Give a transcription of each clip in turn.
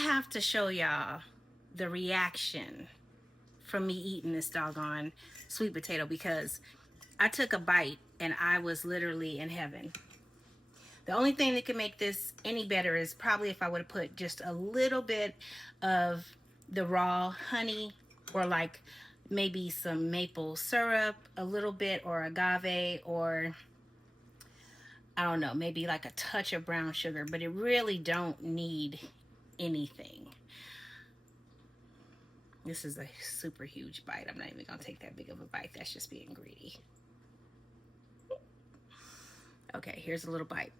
have to show y'all the reaction from me eating this doggone sweet potato, because I took a bite and I was literally in heaven. The only thing that could make this any better is probably if I would have put just a little bit of the raw honey, or like maybe some maple syrup, a little bit, or agave, or I don't know, maybe like a touch of brown sugar, but it really don't need anything. This is a super huge bite. I'm not even gonna take that big of a bite. That's just being greedy. Okay, here's a little bite.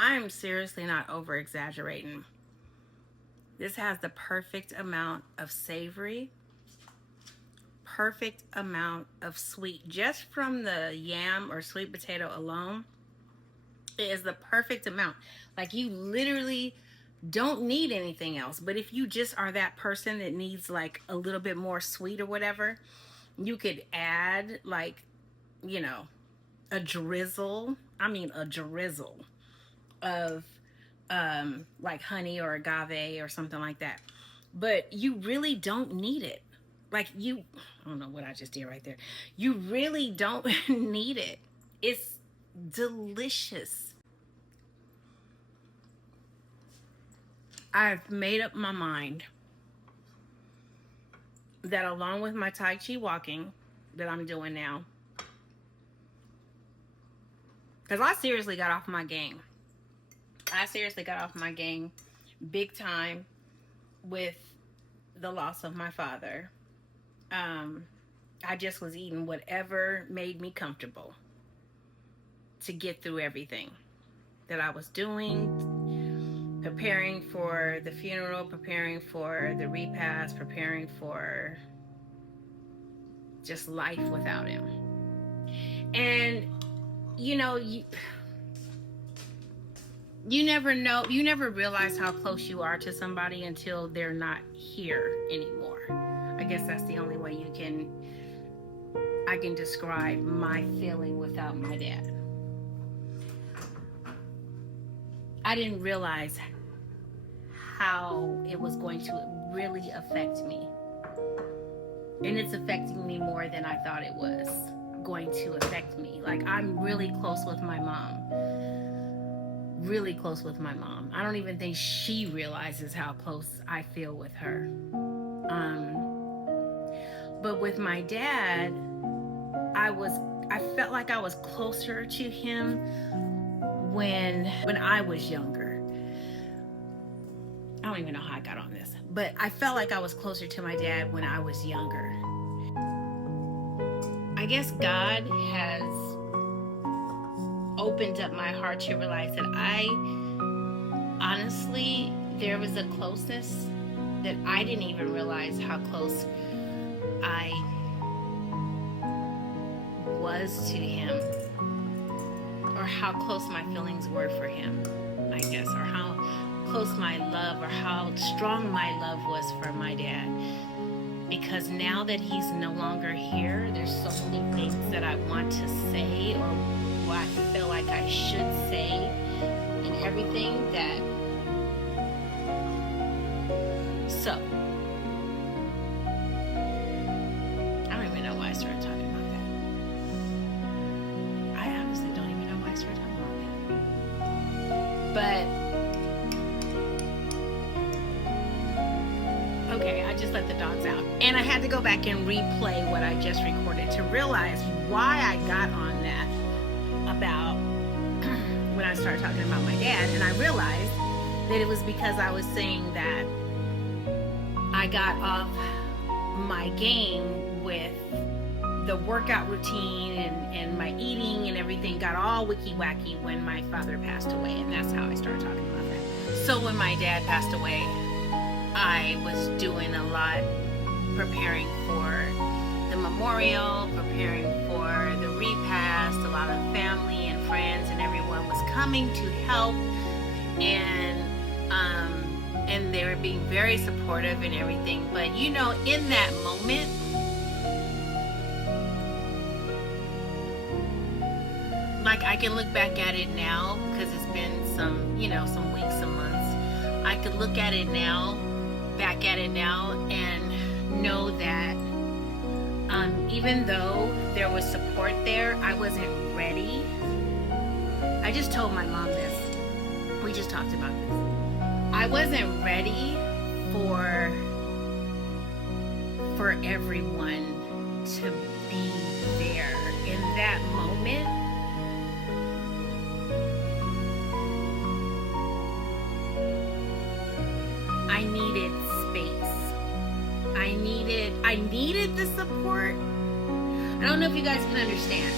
I am seriously not over exaggerating. This has the perfect amount of savory, perfect amount of sweet. Just from the yam or sweet potato alone, it is the perfect amount. Like, you literally don't need anything else. But if you just are that person that needs like a little bit more sweet or whatever, you could add like, you know, a drizzle of like honey or agave or something like that. But you really don't need it. Like, I don't know what I just did right there. You really don't need it. It's delicious. I've made up my mind that along with my Tai Chi walking that I'm doing now, because I seriously got off my game. I seriously got off my game big time with the loss of my father. I just was eating whatever made me comfortable to get through everything that I was doing, preparing for the funeral, preparing for the repast, preparing for just life without him. And you know, you never know, you never realize how close you are to somebody until they're not here anymore. I guess that's the only way I can describe my feeling without my dad. I didn't realize how it was going to really affect me. And it's affecting me more than I thought it was going to affect me. Like, I'm really close with my mom. Really close with my mom. I don't even think she realizes how close I feel with her. But with my dad, I felt like I was closer to him when I was younger. I don't even know how I got on this, but I felt like I was closer to my dad when I was younger. I guess God has opened up my heart to realize that honestly, there was a closeness that I didn't even realize how close I was to him, or how close my feelings were for him, I guess, or how close my love, or how strong my love was for my dad. Because now that he's no longer here, there's so many things that I want to say, or what I feel like I should say, and everything that. So, I don't even know why I started talking about that. I honestly don't even know why I started talking about that. But, okay, I just let the dogs out. And I had to go back and replay what I just recorded to realize why I got on that about when I started talking about my dad. And I realized that it was because I was saying that I got off my game with the workout routine and my eating and everything got all wicky-wacky when my father passed away. And that's how I started talking about that. So when my dad passed away, I was doing a lot preparing for the memorial, preparing for the repast. A lot of family and friends and everyone was coming to help, and they were being very supportive and everything. But you know, in that moment, like I can look back at it now because it's been some, some weeks, some months. I could look at it now, back at it now, and know that even though there was support there, I wasn't ready. I just told my mom this. We just talked about this. I wasn't ready for everyone to be there in that moment. I needed space. I needed the support. I don't know if you guys can understand.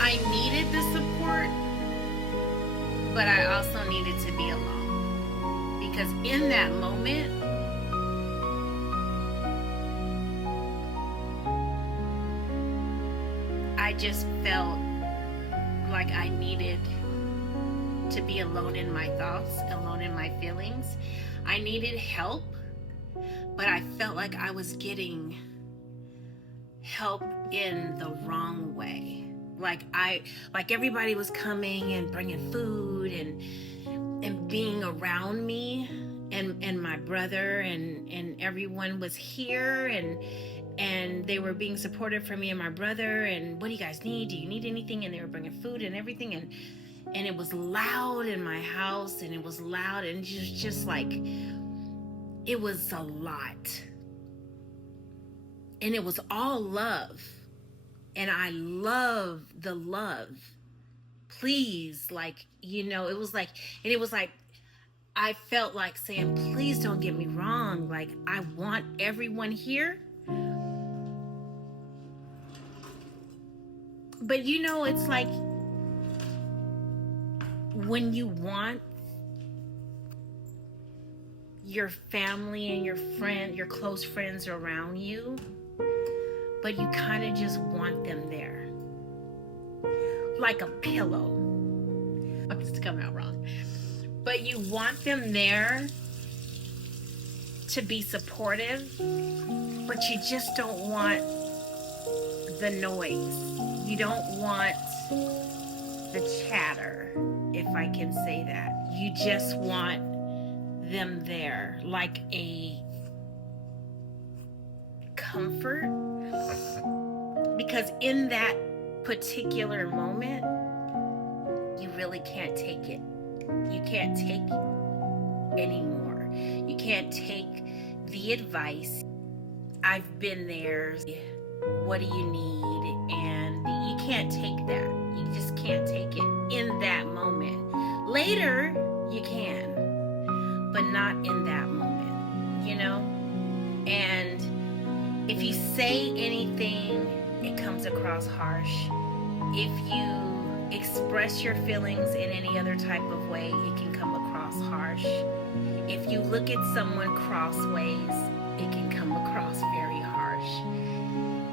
I needed the support, but I also needed to be alone. Because in that moment, I just felt like I needed to be alone in my thoughts, alone in my feelings. I needed help, but I felt like I was getting help in the wrong way. Like everybody was coming and bringing food and being around me, and my brother and everyone was here, and they were being supportive for me and my brother, and what do you guys need? Do you need anything? And they were bringing food and everything, and it was loud in my house, and it was loud, and just like, it was a lot. And it was all love. And I love the love. Please, like, it was like, I felt like saying, please don't get me wrong. Like, I want everyone here. But it's like, when you want your family and your close friends around you, but you kind of just want them there. Like a pillow. I'm just coming out wrong. But you want them there to be supportive, but you just don't want the noise. You don't want the chatter, if I can say that. You just want them there, like a comfort. Because in that particular moment, you really can't take it. You can't take anymore. You can't take the advice. I've been there. What do you need? And you can't take that. You just can't take it in that moment. Later, you can, but not in that moment, And if you say anything, it comes across harsh. If you express your feelings in any other type of way, it can come across harsh. If you look at someone crossways, it can come across very harsh.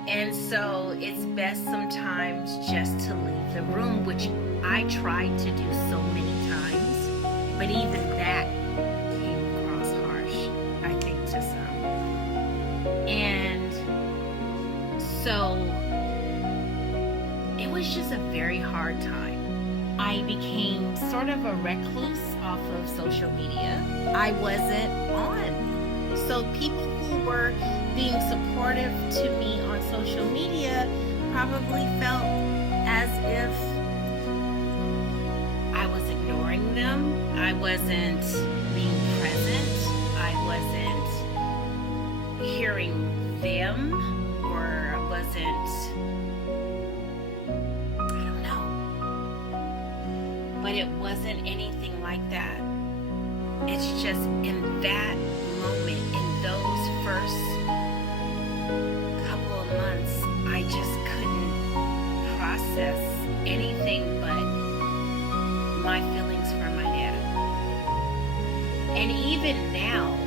And so it's best sometimes just to leave the room, which I tried to do so many times, but even that came across harsh, I think, to some. And so it was just a very hard time. I became sort of a recluse off of social media. I wasn't on. So people who were being supportive to me on social media probably felt as if I was ignoring them. I wasn't being present. I wasn't hearing them, or wasn't, I don't know. But it wasn't anything like that. It's just in that moment, in those first couple of months, I just couldn't process anything but my feelings for my dad. And even now,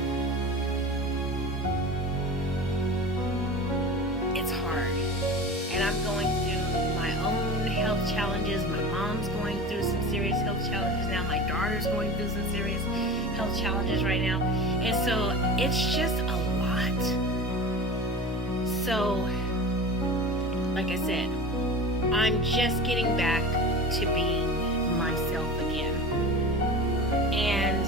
it's hard. And I'm going through my own health challenges. My mom's going through some serious health challenges now. My daughter's going through some serious health challenges right now. And so it's just a lot. So, like I said, I'm just getting back to being myself again. And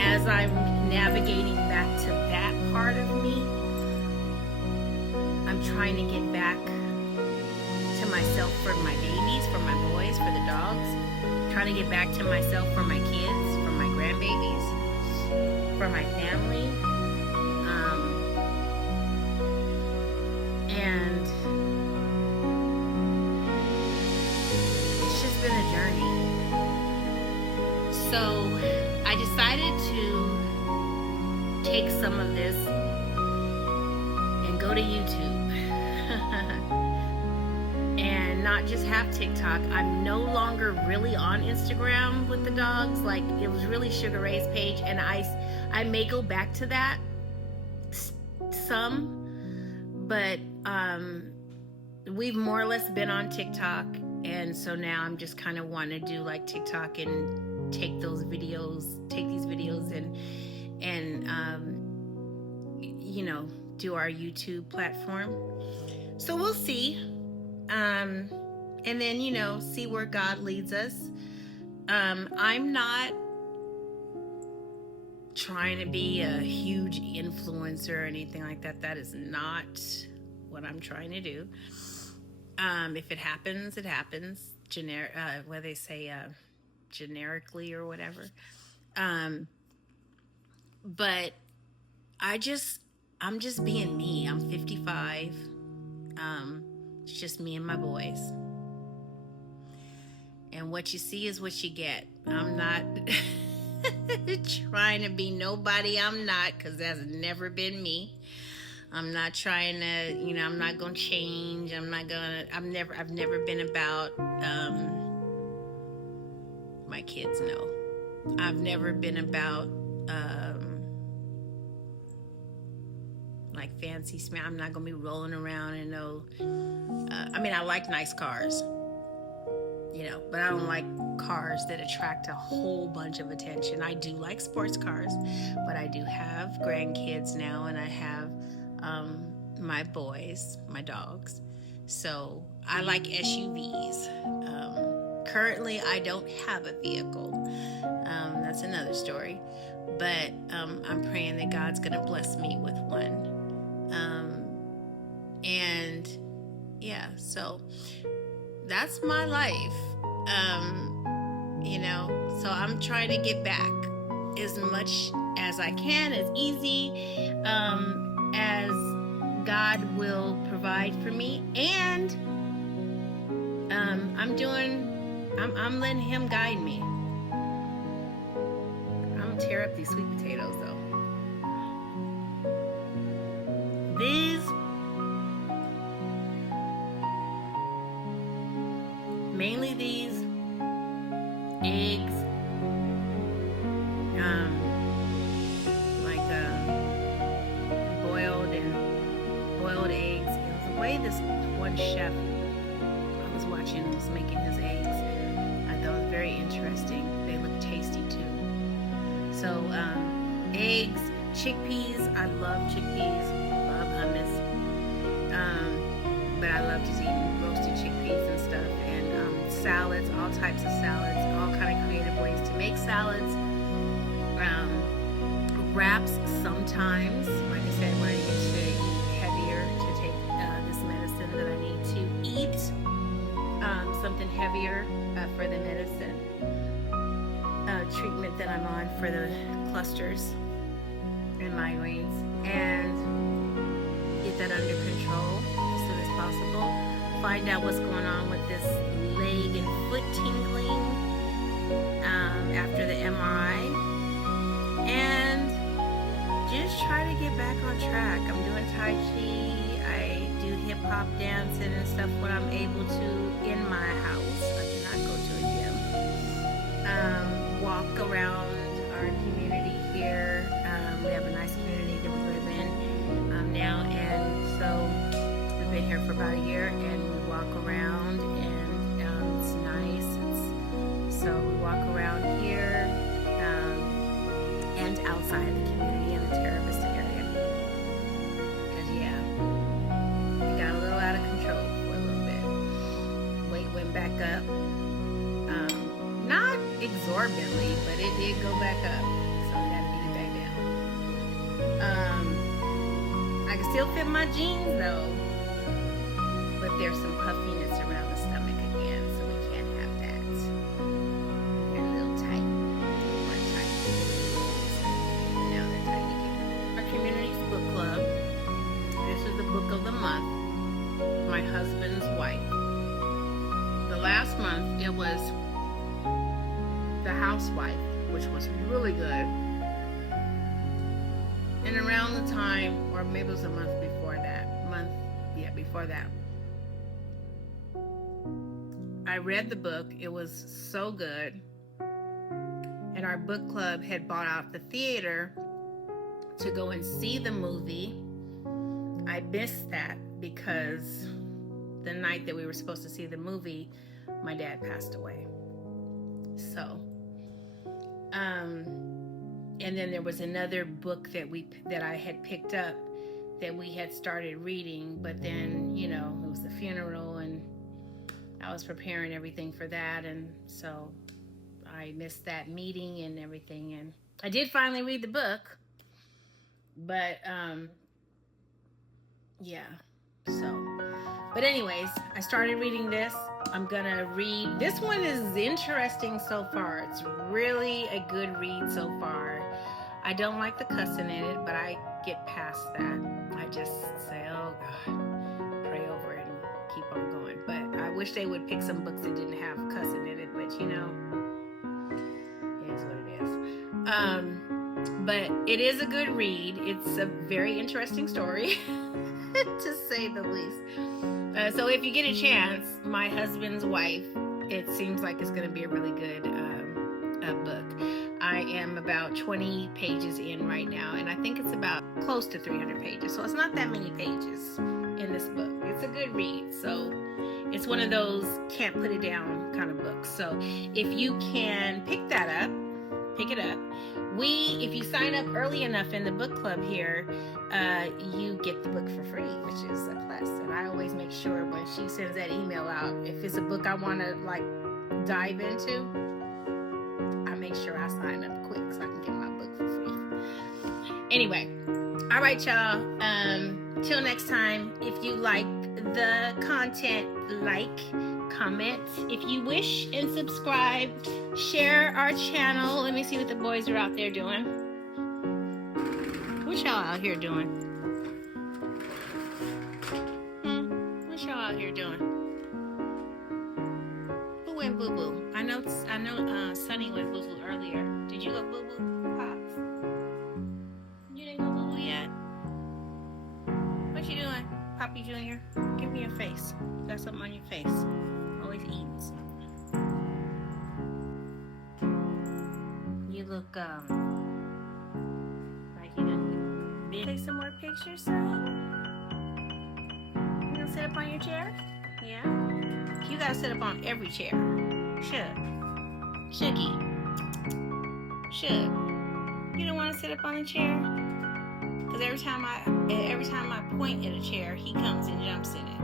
as I'm navigating back to that part of me, I'm trying to get back to myself for my babies, for my boys, for the dogs. I'm trying to get back to myself for my kids, for my grandbabies, for my family. And it's just been a journey. So I decided to take some of this and go to YouTube and not just have TikTok. I'm no longer really on Instagram with the dogs. Like, it was really Sugar Ray's page, and I may go back to that some, but we've more or less been on TikTok, and so now I'm just kind of want to do like TikTok and take these videos and do our YouTube platform. So we'll see, and then see where God leads us. I'm not trying to be a huge influencer or anything like that. That is not what I'm trying to do. If it happens, it happens. What they say, generically or whatever. But I'm just being me. I'm 55. It's just me and my boys. And what you see is what you get. I'm not trying to be nobody I'm not, because that's never been me. I'm not trying to, I'm not going to change. I've never been about, my kids know. I've never been about, like fancy smell. I'm not going to be rolling around in I like nice cars, but I don't like cars that attract a whole bunch of attention. I do like sports cars, but I do have grandkids now, and I have my boys, my dogs. So I like SUVs. Currently, I don't have a vehicle. That's another story. But I'm praying that God's going to bless me with one. And yeah, so that's my life. So I'm trying to get back as much as I can, as easy as God will provide for me. And I'm letting Him guide me. I'm gonna tear up these sweet potatoes though. Mainly these eggs, boiled eggs. It was the way this one chef I was watching was making his eggs. I thought it was very interesting. They look tasty too. So eggs, chickpeas. I love chickpeas. Love hummus. But I love just eating roasted chickpeas and stuff. And salads, all types of salads, all kind of creative ways to make salads. Wraps sometimes. Like I said, when I need to eat heavier, to take this medicine that I need to eat, something heavier for the medicine treatment that I'm on for the clusters and migraines, and get that under control as soon as possible. Find out what's going on with this leg and foot tingling after the MRI, and just try to get back on track. I'm doing Tai Chi. I do hip hop dancing and stuff when I'm able to in my house. I do not go to a gym. Walk around our community here. We have a nice community that we live in now, and so we've been here for about a year, and we walk around, and it's nice. So we walk around here and outside the community in the Terra Vista area. Because it got a little out of control for a little bit. Way back up. Not exorbitantly, but it did go back up. So we got to get it back down. I can still fit my jeans though, but there's some puffiness around the stomach again, so we can't have that. They're a little tight, more tight. Now they're tight again. Our community's book club. This is the book of the month. My husband's wife. The last month it was The Housewife, which was really good. And around the time, or maybe it was a month before that, I read the book. It was so good. And our book club had bought out the theater to go and see the movie. I missed that because the night that we were supposed to see the movie, my dad passed away. So, and then there was another book that I had picked up that we had started reading, but then, it was the funeral and I was preparing everything for that, and so I missed that meeting and everything. And I did finally read the book, but but anyways, I started reading this. I'm gonna read, this one is interesting so far. It's really a good read so far. I don't like the cussing in it, but I get past that. I just say, oh God, pray over it and keep on going. But I wish they would pick some books that didn't have cussing in it, but it is what it is. But it is a good read. It's a very interesting story, to say the least. So if you get a chance, My Husband's Wife, it seems like it's going to be a really good book. I am about 20 pages in right now, and I think it's about close to 300 pages. So it's not that many pages in this book. It's a good read. So it's one of those can't put it down kind of books. So if you can pick it up. If you sign up early enough in the book club here, you get the book for free, which is a plus. And I always make sure when she sends that email out, if it's a book I want to dive into, I make sure I sign up quick so I can get my book for free. Anyway, all right, y'all. Till next time, if you like the content, comment if you wish, and subscribe. Share our channel. Let me see what the boys are out there doing. What y'all out here doing? What y'all out here doing? Who went boo-boo? I know Sunny went boo-boo earlier. Did you go boo-boo, Pops? You didn't go boo-boo yet? What you doing, Poppy Jr.? Give me your face. You got something on your face. Always eating something. You look like you done take some more pictures, son. You gonna sit up on your chair? Yeah. You gotta sit up on every chair. Shuggy. You don't want to sit up on a chair? Because every time I point at a chair, he comes and jumps in it.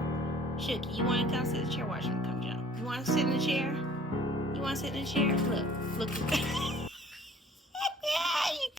Shuggy, you want to come sit in the chair? Watch him come jump. You want to sit in the chair? Look.